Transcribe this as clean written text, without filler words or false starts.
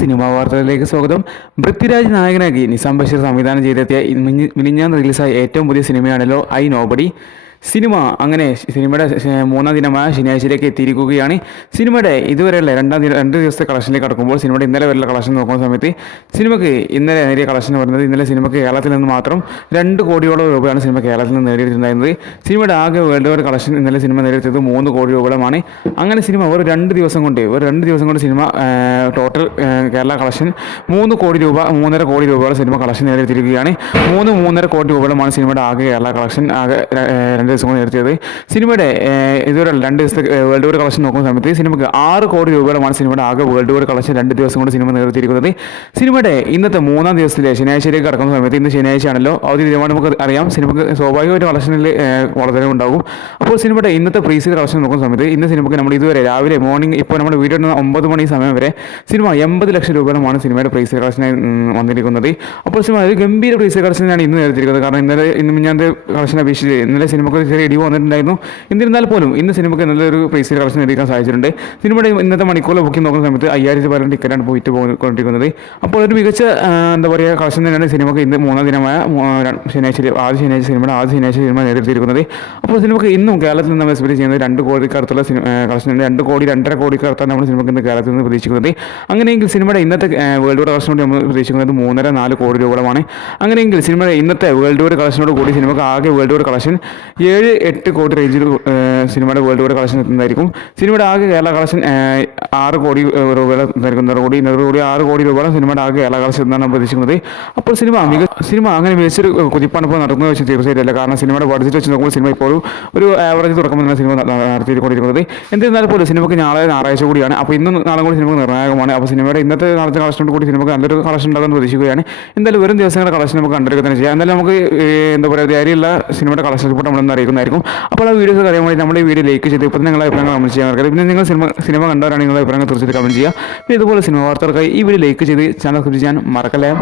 Cinema വാർത്തകളിലേക്ക് സ്വാഗതം. പൃഥ്വിരാജ് നായകനാക്കി നിസാം ബഷീർ സംവിധാനം ചെയ്തെത്തിയ മിനിഞ്ഞാന്ന് റിലീസായ ഏറ്റവും പുതിയ സിനിമയാണല്ലോ ഐ നോബഡി സിനിമ. അങ്ങനെ സിനിമയുടെ മൂന്നാം ദിനമായ ശനിയാഴ്ചയിലേക്ക് എത്തിയിരിക്കുകയാണ്. സിനിമയുടെ ഇതുവരെയുള്ള രണ്ട് ദിവസത്തെ കളക്ഷനിലേക്ക് കടക്കുമ്പോൾ സിനിമയുടെ ഇന്നലെ വരെയുള്ള കളക്ഷൻ നോക്കുന്ന സമയത്ത് സിനിമയ്ക്ക് ഇന്നലെ നേടിയ കളക്ഷൻ പറയുന്നത് ഇന്നലെ സിനിമയ്ക്ക് കേരളത്തിൽ നിന്ന് മാത്രം 2 കോടിയോളം രൂപയാണ് സിനിമ കേരളത്തിൽ നിന്ന് നേടിയിട്ടുണ്ടായിരുന്നത്. സിനിമയുടെ ആകെ വേൾഡ് വൈഡ് കളക്ഷൻ ഇന്നലെ സിനിമ നേടിയെടുത്തത് 3 കോടി രൂപയോളമാണ്. അങ്ങനെ സിനിമ ഒരു രണ്ട് ദിവസം കൊണ്ട് സിനിമ ടോട്ടൽ കേരള കളക്ഷൻ 3 കോടി രൂപ 3.5 കോടി രൂപയോളം സിനിമ കളക്ഷൻ നേടിയെടുത്തിരിക്കുകയാണ്. 3.5 കോടി രൂപയോളമാണ് സിനിമയുടെ ആകെ കേരള കളക്ഷൻ ദിവസം കൊണ്ട് നേടിയത്. സിനിമയുടെ ഇതുവരെ 2 ദിവസത്തെ വേൾഡ് വൈഡ് കളക്ഷൻ നോക്കുന്ന സമയത്ത് സിനിമയ്ക്ക് 6 കോടി രൂപയോളമാണ് സിനിമയുടെ ആകെ വേൾഡ് വൈഡ് കളക്ഷൻ 2 ദിവസം കൊണ്ട് സിനിമ നേടിയിരിക്കുന്നത്. സിനിമയുടെ ഇന്നത്തെ മൂന്നാം ദിവസത്തിലെ ശനിയാഴ്ചയിലേക്ക് കടക്കുന്ന സമയത്ത് ഇന്ന് ശനിയാഴ്ചയാണല്ലോ, അവധി ദിനമാണ്. നമുക്ക് അറിയാം സിനിമയ്ക്ക് സ്വാഭാവികമായിട്ട് കളക്ഷനിൽ വളരെ ഉണ്ടാകും. അപ്പോൾ സിനിമയുടെ ഇന്നത്തെ പ്രീസെയിൽ കളക്ഷൻ നോക്കുന്ന സമയത്ത് ഇന്ന് സിനിമയ്ക്ക് നമ്മൾ ഇതുവരെ രാവിലെ മോർണിംഗ് ഇപ്പോൾ നമ്മുടെ വീഡിയോ 9 മണി സമയം വരെ സിനിമ 80 ലക്ഷം രൂപയോളമാണ് സിനിമയുടെ പ്രീസെയിൽ കളക്ഷനായി വന്നിരിക്കുന്നത്. അപ്പോൾ സിനിമ ഒരു ഗംഭീര പ്രീസെയിൽ കളക്ഷനാണ് ഇന്ന് നേടിയിരിക്കുന്നത്. കാരണം ഇന്ന് ഞാൻ കളക്ഷൻ അപേക്ഷിച്ച് ഇന്നലെ സിനിമയ്ക്ക് ചെറിയ ഇടിവ് വന്നിട്ടുണ്ടായിരുന്നു. എന്നിരുന്നാൽ പോലും ഇന്ന് സിനിമയ്ക്ക് നല്ലൊരു പ്രീസെയിൽ കളക്ഷൻ എടുക്കാൻ സാധിച്ചിട്ടുണ്ട്. സിനിമയുടെ ഇന്നത്തെ മണിക്കൂറിൽ ബുക്കിംഗ് നോക്കുന്ന സമയത്ത് 5000 ടിക്കറ്റാണ് പോയിട്ട് പോയിക്കൊണ്ടിരിക്കുന്നത്. അപ്പോൾ ഒരു മികച്ച എന്താ പറയുക കളക്ഷൻ തന്നെയാണ് സിനിമയ്ക്ക് ഇന്ന് മൂന്നാം ദിനമായ ശനിയാഴ്ച സിനിമ നേടിയെടുത്തിരിക്കുന്നത്. അപ്പോൾ സിനിമയ്ക്ക് ഇന്നും കേരളത്തിൽ നിന്ന് എക്സ്പെക്ട് ചെയ്യുന്നത് 2 കോടിക്കടുത്തുള്ള കളക്ഷൻ ഉണ്ട്. 2 കോടി 2.5 കോടിക്കടുത്താണ് നമ്മൾ സിനിമയ്ക്ക് ഇന്ന് കേരളത്തിൽ നിന്ന് പ്രതീക്ഷിക്കുന്നത്. അങ്ങനെയെങ്കിൽ സിനിമയുടെ ഇന്നത്തെ വേൾഡ് വൈഡ് കളക്ഷനോട് നമ്മൾ പ്രതീക്ഷിക്കുന്നത് 3.5-4 കോടി രൂപയോളമാണ്. അങ്ങനെയെങ്കിൽ സിനിമയുടെ ഇന്നത്തെ വേൾഡ് വൈഡ് കളക്ഷനോട് കൂടി സിനിമയ്ക്ക് ആകെ വേൾഡ് വൈഡ് കളക്ഷൻ 7-8 കോടി റേഞ്ചിൽ സിനിമയുടെ വേൾഡ് വൈഡ് കളക്ഷൻ എത്തുന്നതായിരിക്കും. സിനിമയുടെ ആകെ കേരള കളക്ഷൻ 6 കോടി രൂപയുടെ 6 കോടി രൂപയുടെ സിനിമയുടെ ആകെ കേരള കളക്ഷൻ എന്നാണ് പ്രതീക്ഷിക്കുന്നത്. അപ്പോൾ സിനിമ അങ്ങനെ മികച്ചൊരു കുതിപ്പാണ് ഇപ്പോൾ നടക്കുന്നത് വെച്ച് തീർച്ചയായിട്ടല്ല. കാരണം സിനിമയുടെ ബഡ്ജറ്റ് വെച്ച് നോക്കുമ്പോൾ സിനിമ ഇപ്പോൾ ഒരു ആവറേജ് തുടക്കം തന്നെ സിനിമ നടത്തിക്കൊണ്ടിരിക്കുന്നത്. എന്നിരുന്നാൽ പോലും സിനിമയ്ക്ക് നാളെ ഞായറാഴ്ച കൂടിയാണ്. അപ്പോൾ ഇന്നും നാളെ കൂടി സിനിമ നിർണായകമാണ്. അപ്പോൾ സിനിമയുടെ ഇന്നത്തെ നാളത്തെ കളക്ഷനോട് കൂടി സിനിമയ്ക്ക് നല്ലൊരു കളക്ഷൻ ഉണ്ടാകുമെന്ന് പ്രതീക്ഷിക്കുകയാണ്. എന്തായാലും വരും ദിവസങ്ങളുടെ കളക്ഷൻ നമുക്ക് കണ്ടെടുക്കുക തന്നെ ചെയ്യാം. എന്തായാലും നമുക്ക് എന്താ പറയുക ധൈര്യമുള്ള സിനിമയുടെ കളക്ഷൻ റിപ്പോർട്ട് നമ്മളൊന്നും അറിയിക്കുന്നതായിരിക്കും. അപ്പോൾ ആ വീഡിയോസ് അറിയാൻ വേണ്ടി നമ്മുടെ വീഡിയോ ലൈക്ക് ചെയ്ത് ഇപ്പോൾ നിങ്ങളുടെ അഭിപ്രായങ്ങൾ കമന്റ് ചെയ്യാൻ മറക്കരുത്. പിന്നെ നിങ്ങൾ സിനിമ കണ്ടവരാണെങ്കിൽ നിങ്ങളുടെ അഭിപ്രായങ്ങൾ തീർച്ചയായിട്ടും കമന്റ് ചെയ്യുക. പിന്നെ ഇതുപോലെ സിനിമ വാർത്തകൾക്കായി ഈ വീഡിയോ ലൈക്ക് ചെയ്ത് ചാനൽ സബ്സ്ക്രൈബ് ചെയ്യാൻ മറക്കല്ലേ.